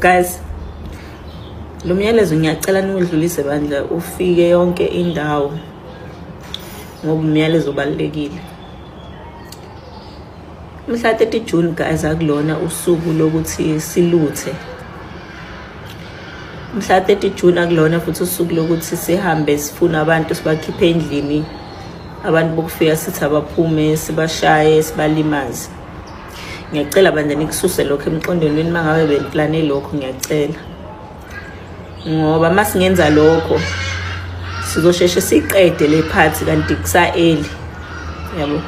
Guys, lo myalezo ngiyacela niwedlulise bandla ufike yonke indawo ngoba umyalezo ubalekile. Mhla 30 June guys akulona usuku lokuthi siluthe. Mhla 30 June akulona futhi usuku lokuthi sihambe sifuna abantu sibakhiphe endlini. Abantu bokufika sithi abaphume sibashaye sibalimaze. Ngiyacela bandla nikususe lokho emqondweni mangabe benplane lokho ngiyacela. Ngoba masingenza lokho sizosheshe siqede le party kanti kusaeli. Yabo.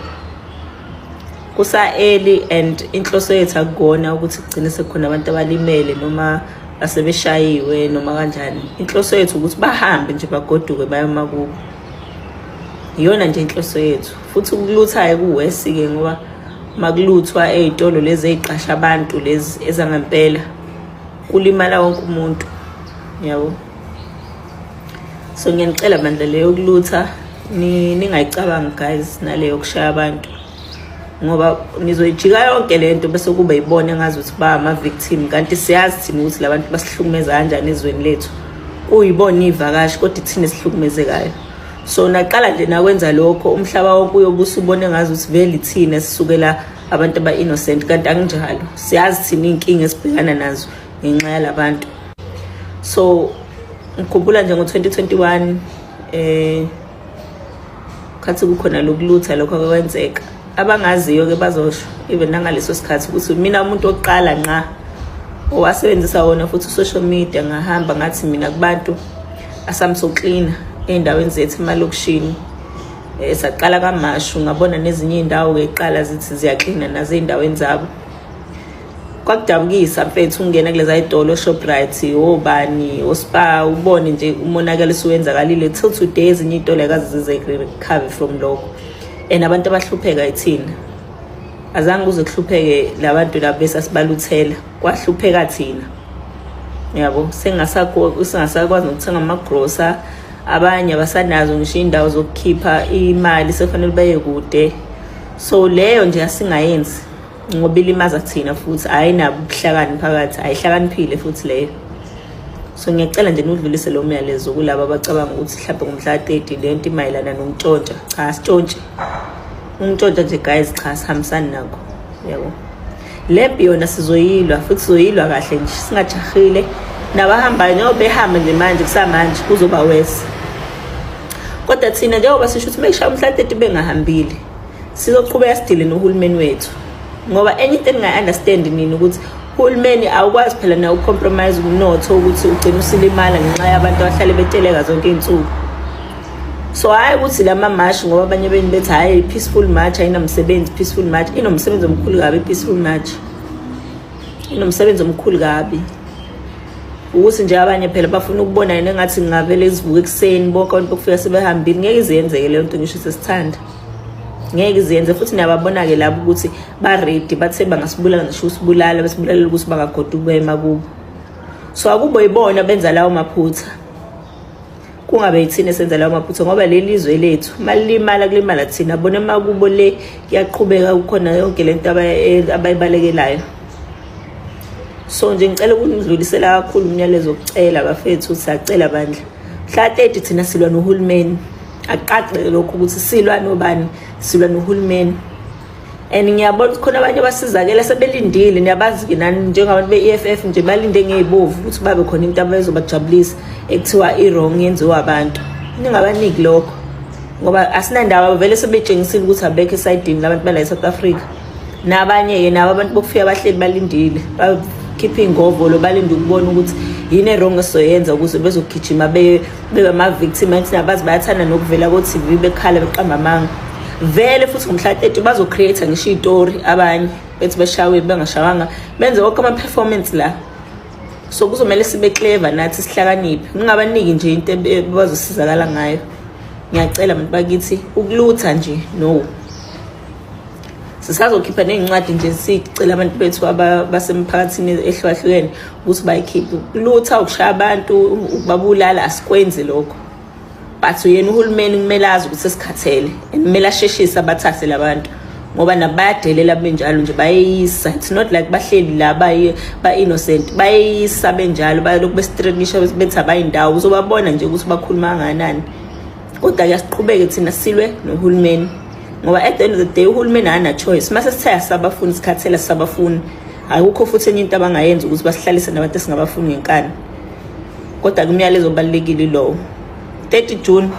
Kusaeli and inhloso yethu akugona ukuthi kugcine sekukhona abantu abalimele noma asebeshayiwe noma kanjani. Inhloso yethu ukuthi bahambe nje bagoduke baye emakubo. Iyona nje inhloso yethu. Futhi ukuluthayo kuwesi ke ngoba makuluthwa ezitolo lezi eziqasha abantu lezi ezangempela kulimala wonke umuntu. Yabo. So ngiyanicela bandla leyo kulutha ningayicabangi guys naleyo kushaya abantu. Ngoba nizoyijika yonke lento bese kube yibona ngazi ukuthi ba ama victim kanti siyazi thina ukuthi labantu basihlukumeza kanjani ezweni lethu. Uyibona ivakashi kodwa thina sihlukumezekayo. So naqala nje nakwenza lokho umhlaba wonke uyobusa ubone ngazi ukuthi vele thina sisukela abantu aba innocent kanti akunjalo. Siyazi thina inkinga esibhekana nazo ngenxa yalabantu. So ngikhumbula nje ngo2021 khathi kukhona lokulutha lokho kwenzeka. Abangaziyo ke bazosho even nangaleso sikhathi ukuthi mina umuntu oqala nqa owasebenzisa wona futhi social media ngahamba ngathi mina kubantu asamso clean endaweni zethu emalokishini saqala kamashu ngabona nezinye indawo ke iqala zithi ziyaklina nazo endaweni zabo. Kwakudabukisa mfethu ungena kuleza idolo Shoprite obani ospa ubone nje umonakalo siwenzakalile till today ezinye idolo akazize recover from lokho. And abantu abahlupheka ithina. Azange kuze kuhlupheke labantu labo besasibaluthela kwahlupheka thina. Yabo sengasakwazi ukuthenga amagrosa abanye abasanazo ngisho indawo zokukhipha imali sefanele baye kude. So leyo nje asingayenzi ngoba ilimaza thina futhi ayinabo ubuhlakani phakathi ayihlakaniphile futhi leyo. So ngiyacela nje nidlulise lo myalezo kulabo abacabanga ukuthi mhlawumbe ngomhla 30 lento imayilana nomntshontsha. Cha sitshontshe. Umntshontsha nje guys cha sihambisani nakho. Yabo. Lempi yona sizoyilwa futhi sizoyilwa kahle nje singajahile nabahambayo njengoba behambe nje manje kusamanje kuzoba wesi. Kodwa thina njengoba sisho ukuthi make sure umhla 30 bengahambile sizoqhubeka sidile nohulumeni wethu. Ngoba anything I understand nini ukuthi uhulumeni awukwazi phela na ucompromise umnotho ukuthi ugcine usilimala ngenxa yabantu abahlale beteleka zonke izinsuku. So hayi ukuthi lama march ngoba abanye beni bethi hayi peaceful march ayinamsebenzi peaceful march inomsebenzi omkhulu kabi peaceful march. Inomsebenzi omkhulu kabi. Ukuthi nje abanye phela bafuna ukubona yena ngathi ngavele izivuke ekseni bonke abantu bokufika sebehambile ngeke izenzeke leyo nto ngisho sesithanda. Ngeke izenze futhi niyababona ke lapho ukuthi ba ready bathe bangasibulala ngisho usibulala besibulala ukuthi bangagoduka emakubo. So akubo yibona benza lawo maphutha. Kungabe yithina esenza lawo maphutha ngoba lelizwe lethu malimala kulimala thina bona emakubo le yaqhubeka ukukhona yonke lento abayibalekelayo. So nje ngicela ukunidlulisela kakhulu umyalezo okucela bafethu siyacela bandla. Mhla 30 thina silwa nohulumeni. Aqaqe lokho ukuthi silwa nobani silwa nohulumeni. And ngiyabona khona abanye abasizakela sebelindile niyabazi ke nani njengabantu beEFF nje balinde ngezibovu ukuthi babe khona into abazobajabulisa ekuthiwa iwrong yenziwa abantu. Ningabaniki lokho ngoba asinandawo vele sebetshengisile ukuthi abekho esidini labantu bala eSouth Africa. Nabanye ke nabo abantu bokufika bahleli balindile bakhipha ingovolo balinde ukubona ukuthi yini wrong esoyenza ukuze bezogijima bebe ama victim anti nabazi bayathanda nokuvela ko TV bekhala beqamba amanga. Vele futhi ngomhla 30 bazo create ngisho istory abanye bethi bashawe bengashawanga benze wonke ama performance la. So kuzomela sibe clever nathi sihlakaniphe. Ningabaniki nje into bazosizakala ngayo. Ngiyacela abantu bakithi ukulutha nje no. Sisazokhipha nezincwadi nje sicela abantu bethu abasemphakathini ehlukahlukene ukuthi bayikhiphe. Ukulutha ukushaya abantu ukubabulala asikwenzi lokho. But yena uhulumeni kumele azi ukuthi sesikhathele. Kumele asheshise abathathe labantu ngoba nabayadelela benjalo nje bayisa. It's not like bahleli la ba innocent, bayisa benjalo bayalokhu bestrikisha bethi abayindawo uzobabona nje ukuthi bakhuluma kangakanani. Kodwa kuyasiqhubeke thina silwe nohulumeni ngoba at the end of the day uhulumeni ana choice. Mase sithaya sabafuni sikhathela sabafuni, ayikho futhi enye into abangayenza ukuthi basihlalise nabantu esingabafuni ngenkani. Kodwa kumyalezo obalekile lo 30 June.